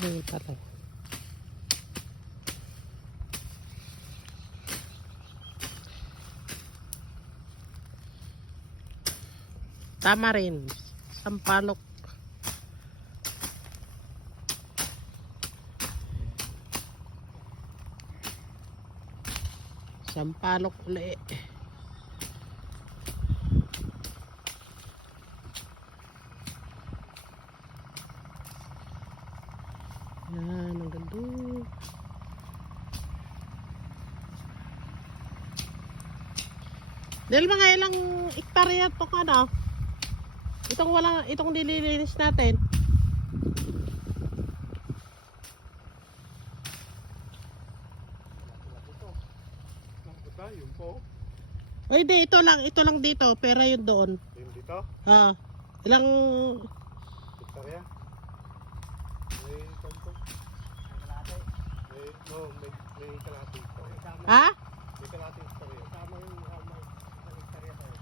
Ayun pala. Tama rin. Sampalok. Sampalok ulit. Yan, ang ganda. Dahil mga ilang hektarya itong ano, itong nililinis natin. Yun po. Ay, di, ito lang dito, pera yun doon. Yun dito? Ah, ilang Victoria? May konto? May kalahati ito. ha? May kalahati Victoria. Tama yung Victoria tayo.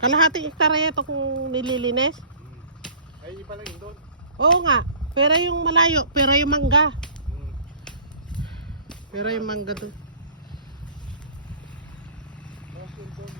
Kalahating hektarya ito kung nililinis. Ay, iba lang yun doon. Oo nga, pera yung malayo, pera yung mangga. Pera yung mangga doon. Tapos yun doon,